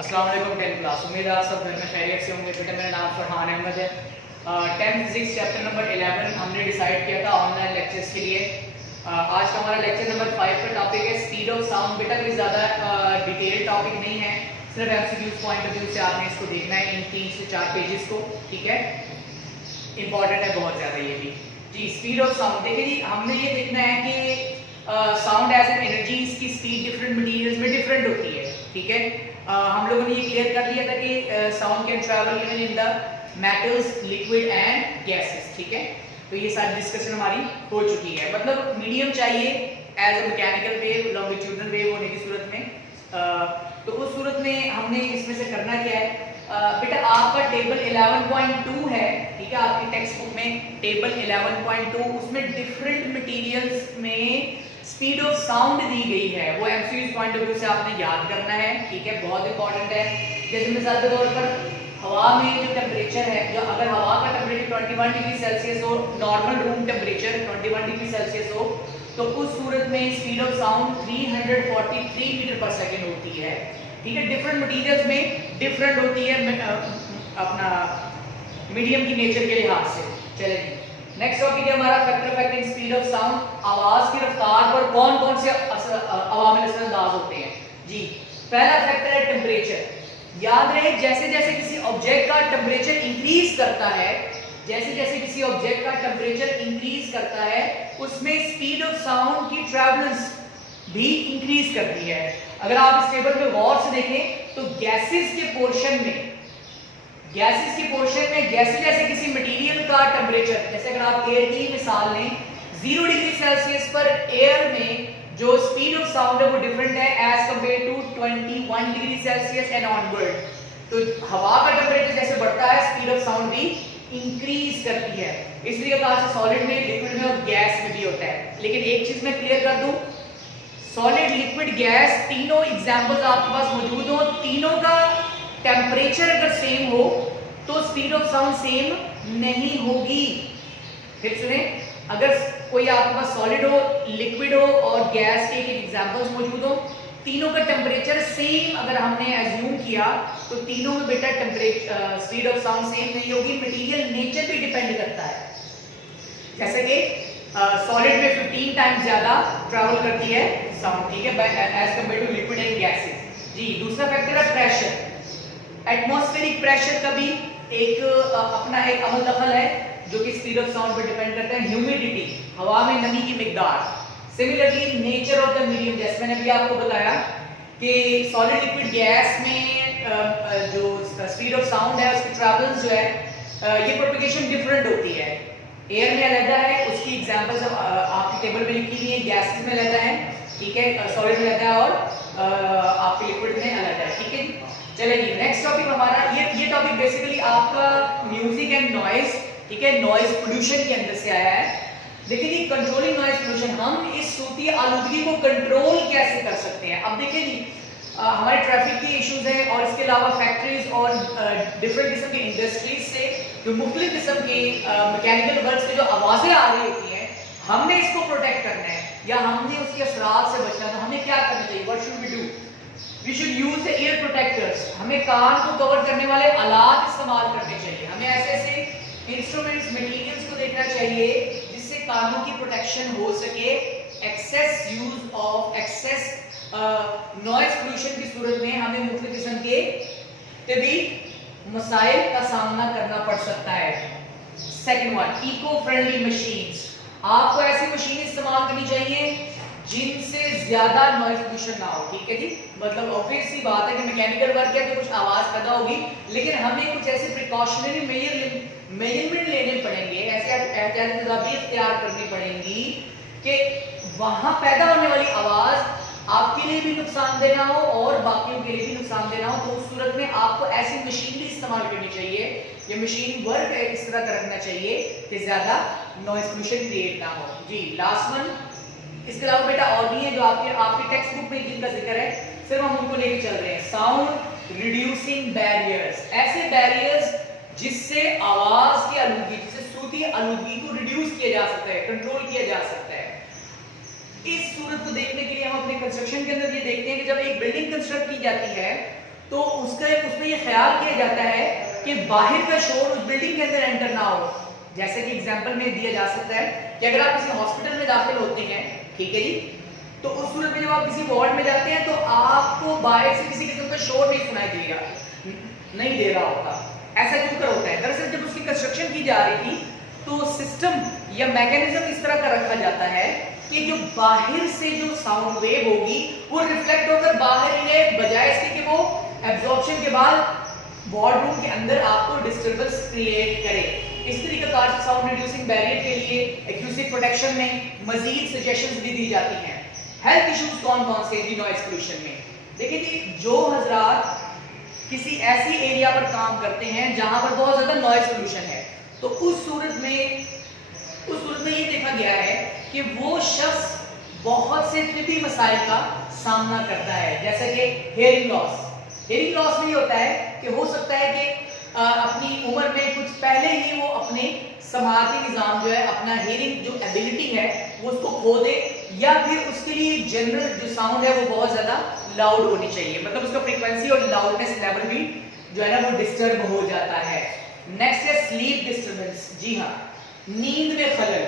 अस्सलाम वालेकुम 10th class. उम्मीद है आप सब घर में खैरियत से होंगे। बेटा मेरा नाम फरहान अहमद है। 10th फिजिक्स चैप्टर नंबर 11 हमने डिसाइड किया था ऑनलाइन लेक्चर्स के लिए। आज का हमारा लेक्चर नंबर 5 का टॉपिक है स्पीड ऑफ साउंड। बेटा कोई ज़्यादा डिटेल टॉपिक नहीं है, सिर्फ एमसीक्यूज पॉइंट ऑफ व्यू से आपने इसको देखना है इन 3 से 4 पेजेस को। ठीक है, इंपॉर्टेंट है बहुत ज़्यादा ये भी जी। स्पीड ऑफ साउंड देखिए जी, हमने ये देखना है कि साउंड एज एन एनर्जी, इसकी स्पीड डिफरेंट मटेरियल्स में डिफरेंट होती है। ठीक है, हम लोगों ने ये क्लियर कर लिया था कि sound can travel even in the metals, liquid and gases. ठीक है, तो ये सारी डिस्कशन हमारी हो चुकी है। मतलब मीडियम चाहिए as a mechanical wave, longitudinal wave होने की सूरत में। तो उस सूरत में हमने इसमें से करना क्या है बेटा, आपका टेबल 11.2 है। ठीक है, आपकी टेक्स्ट बुक में टेबल 11.2, उसमें डिफरेंट मटेरियल्स में स्पीड ऑफ साउंड दी गई है। वो एमसीक्यूज पॉइंट ऑफ व्यू से आपने याद करना है। ठीक है, बहुत इंपॉर्टेंट है। जैसे मिसाल के तौर पर हवा में जो टेम्परेचर है, जो अगर हवा का टेम्परेचर 21 डिग्री सेल्सियस हो, normal room temperature 21 degree Celsius हो, तो उस सूरत में स्पीड ऑफ साउंड 343 मीटर पर सेकेंड होती है। ठीक है, डिफरेंट मटेरियल्स में डिफरेंट होती है अपना मीडियम की नेचर के लिहाज से। चलिए नेक्स्ट टॉपिक है हमारा factor affecting speed of sound. आवाज की रफ्तार पर कौन कौन से अवामिल असरअंदाज होते हैं जी। पहला फैक्टर है टेम्परेचर। याद रहे, जैसे जैसे किसी ऑब्जेक्ट का टेम्परेचर इंक्रीज करता है, जैसे जैसे किसी ऑब्जेक्ट का टेम्परेचर इंक्रीज करता है, उसमें स्पीड ऑफ साउंड की ट्रैवलेंस भी इंक्रीज करती है। अगर आप इस टेबल में गौर से देखें तो गैसेस के पोर्शन में जैसे जैसे किसी मटेरियल का टेम्परेचर, जैसे अगर आप एयर की मिसाल लें, 0 डिग्री सेल्सियस पर एयर में जो स्पीड ऑफ साउंड है वो डिफरेंट है as compare to 21 degree Celsius and onward. तो हवा का टेम्परेचर जैसे बढ़ता है, स्पीड ऑफ साउंड भी इंक्रीज करती है। इस तरीके से सॉलिड में, लिक्विड में और गैस में भी होता है। लेकिन एक चीज मैं क्लियर कर दूं, सॉलिड, लिक्विड, गैस, तीनों एग्जांपल्स आपके पास मौजूद हो, तीनों का टेम्परेचर अगर सेम हो तो स्पीड ऑफ साउंड सेम नहीं होगी। फिर सुने, अगर कोई आपके पास सॉलिड हो, लिक्विड हो और गैस के एक एग्जांपल्स मौजूद हो, तीनों का टेम्परेचर सेम अगर हमने एज्यूम किया, तो तीनों में बेटा temperature speed of sound same नहीं होगी। मटेरियल नेचर पे डिपेंड करता है। जैसे कि सॉलिड में 15 टाइम्स ज्यादा ट्रैवल करती है साउंड, ठीक है, as compare to liquid and gases जी। दूसरा फैक्टर है प्रेशर। एटमॉस्फेरिक प्रेशर का भी एक अपना एक अमल दखल है जो कि स्पीड ऑफ साउंड पर डिपेंड करता है। ह्यूमिडिटी, हवा में नमी की मिकदार। Similarly nature of the medium, जैसे मैंने अभी आपको बताया कि सॉलिड, लिक्विड, गैस में जो स्पीड ऑफ साउंड है उसकी ट्रैवल्स जो है ये प्रोपगेशन डिफरेंट होती है। एयर में अलग है, उसकी एग्जांपल्स आपकी टेबल में लिखी हुई है। गैसेस में अलग है, ठीक है, सॉलिड में अलग है और आपके लिक्विड में अलग है। ठीक है, चलिए नेक्स्ट टॉपिक हमारा ये टॉपिक बेसिकली आपका म्यूजिक एंड नॉइज, ठीक है, नॉइज पोल्यूशन के अंदर से आया है। देखिए जी, कंट्रोलिंग नॉइज पोल्यूशन, हम इस सूती आलूदगी को कंट्रोल कैसे कर सकते हैं। अब देखिए जी, हमारे ट्रैफिक के इश्यूज हैं और इसके अलावा फैक्ट्रीज और डिफरेंट किस्म की इंडस्ट्रीज से जो मुख्तलिफ किस्म की मैकेनिकल वर्क्स की जो आवाजें आ रही होती हैं, हमने इसको प्रोटेक्ट करना है या हमने उसके असरात से बचना है, तो हमें क्या करना चाहिए? What should we do? We should use the ear protectors. हमें कान को कवर करने वाले आलात इस्तेमाल करने चाहिए। हमें ऐसे ऐसे इंस्ट्रूमेंट्स, मटेरियल्स को देखना चाहिए जिससे कानों की प्रोटेक्शन हो सके। Excess use of excess noise pollution की सूरत में हमें मुख्तलिफ किस्म के तभी मसाइल का सामना करना पड़ सकता है। Second one, eco friendly machines. आपको ऐसी मशीन इस्तेमाल करनी चाहिए जिनसे ज्यादा नॉइज पोल्यूशन ना हो। ठीक है जी, मतलब ऑब्वियस सी बात है कि मैकेनिकल वर्क है तो कुछ आवाज पैदा होगी, लेकिन हमें कुछ ऐसे प्रिकॉशनरी मेजरमेंट लेने पड़ेंगे, ऐसे एहतियाती तदाबीर इख्तियार करनी पड़ेंगी कि वहां पैदा होने वाली आवाज आपके लिए भी नुकसानदेह ना हो और बाकियों के लिए भी नुकसानदेह ना हो। तो उस सूरत में आपको ऐसी मशीन भी इस्तेमाल करनी चाहिए। ये मशीन वर्क इस तरह का रखना चाहिए कि ज्यादा नॉइज पोल्यूशन क्रिएट ना हो जी। लास्ट वन, इसके अलावा बेटा और भी है जो आपके टेक्स्ट बुक में जिनका जिक्र है, सिर्फ हम उनको लेके चल रहे हैं। साउंड रिड्यूसिंग बैरियर्स, ऐसे बैरियर्स जिससे आवाज की आलूदगी, जिससे सूती आलूदगी को रिड्यूस किया जा सकता है, कंट्रोल किया जा सकता है। इस सूरत को देखने के लिए हम अपने कंस्ट्रक्शन के अंदर ये देखते हैं कि जब एक बिल्डिंग कंस्ट्रक्ट की जाती है तो उसमें ये ख्याल किया जाता है कि बाहर का शोर उस बिल्डिंग के अंदर एंटर ना हो। जैसे कि एग्जांपल में दिया जा सकता है कि अगर आप किसी हॉस्पिटल में दाखिल होते हैं, ठीक है जी, तो उस सूरत में जब आप किसी वार्ड में जाते हैं तो आपको बाहर से किसी किस्म का शोर नहीं सुनाई देगा, नहीं दे रहा होता। ऐसा क्यों कर होता है? दरअसल जब उसकी कंस्ट्रक्शन की जा रही थी तो सिस्टम या मैकेनिज्म इस तरह का रखा जाता है कि जो बाहर से जो साउंड वेव होगी वो रिफ्लेक्ट होकर बाहर ही रहे, बजाय इसके कि वो एब्जॉर्प्शन के बाद वार्ड रूम के अंदर आपको डिस्टरबेंस क्रिएट करे। इस तरीके से साउंड रिड्यूसिंग बैरियर के लिए एक्यूस्टिक प्रोटेक्शन में मजीद सजेशंस भी दी जाती हैं। हेल्थ इश्यूज कौन कौन से जी नॉइज पोल्यूशन में? देखिए जी, जो हजरात किसी ऐसी एरिया पर काम करते हैं जहां पर बहुत ज्यादा नॉइज पोल्यूशन है, तो उस सूरत में ये देखा गया है कि वो शख्स बहुत से तिब्बी मसाइल का सामना करता है, जैसे कि हेयरिंग लॉस। हेयरिंग लॉस में ये होता है कि हो सकता है कि अपनी उम्र में कुछ पहले ही वो अपने समाती निज़ाम जो है, अपना हेयरिंग जो एबिलिटी है वो उसको खो दे, या फिर उसके लिए जनरल जो साउंड है वो बहुत ज्यादा लाउड होनी चाहिए, मतलब उसका फ्रीक्वेंसी और लाउडनेस लेवल भी जो है ना वो डिस्टर्ब हो जाता है। नेक्स्ट है स्लीप डिस्टर्बेंस। जी हाँ, नींद में खलल।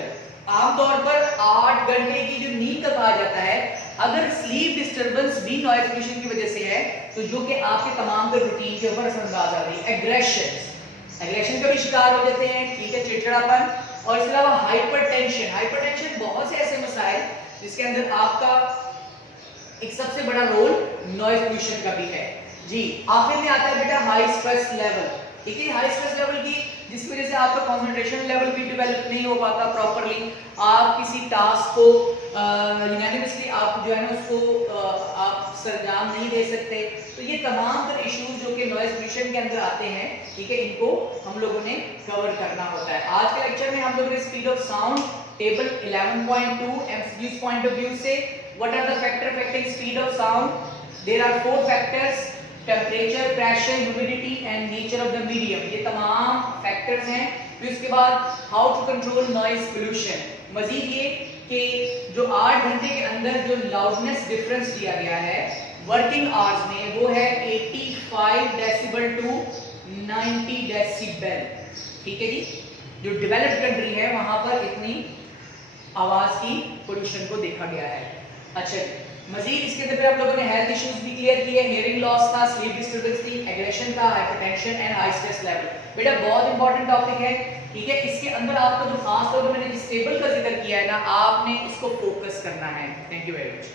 आमतौर पर 8 घंटे की जो नींद का कहा जाता है, अगर स्लीप डिस्टर्बेंस भी नॉइज पोल्यूशन की वजह से है तो जो कि आपके तमाम के रूटीन के ऊपर असरअंदाज आ रही है। एग्रेशन का भी शिकार हो जाते हैं, ठीक है, चिड़चिड़ापन, और इसके अलावा हाइपरटेंशन बहुत से ऐसे मसाइल जिसके अंदर आपका एक सबसे बड़ा रोल नॉइज पोल्यूशन का भी है। जी, आखिर में आता है बेटा हाई स्ट्रेस लेवल। ठीक है, हाई स्ट्रेस लेवल की जिसकी वजह से आपका कंसंट्रेशन लेवल भी डेवलप नहीं हो पाता प्रॉपर्ली, आप किसी टास्क को यूनानिमसली आप जो है ना उसको आप सरंजाम नहीं दे सकते। तो ये तमाम तर इश्यूज जो कि नॉइज पोल्यूशन के अंदर आते हैं, ठीक है, इनको हम लोगों ने कवर करना होता है। आज के लेक्चर में हम लोगों ने speed of sound table 11.2 MCQs point of view से what are the factor affecting speed of sound, there are 4 factors, temperature, pressure, humidity and nature of the medium, ये तमाम फैक्टर्स हैं। फिर उसके बाद how to control noise pollution. मजीद ये कि जो 8 घंटे के अंदर जो लाउडनेस डिफरेंस दिया गया है वर्किंग आवर्स में, वो है 85 डेसिबल टू 90 डेसिबल। ठीक है जी, जो डेवलप्ड कंट्री है वहां पर इतनी आवाज की पोल्यूशन को देखा गया है। अच्छा, मजीद इसके अंदर आप लोगों ने हेल्थ इश्यूज भी क्लियर किए, हेयरिंग लॉस था, स्लीप डिस्टर्बेंस थी, एग्रेशन था, hypertension and high stress level. बेटा बहुत इंपॉर्टेंट टॉपिक है, ठीक है, इसके अंदर आपको जो खास तौर पर मैंने जिस टेबल का जिक्र किया है ना, आपने इसको फोकस करना है। Thank you very much.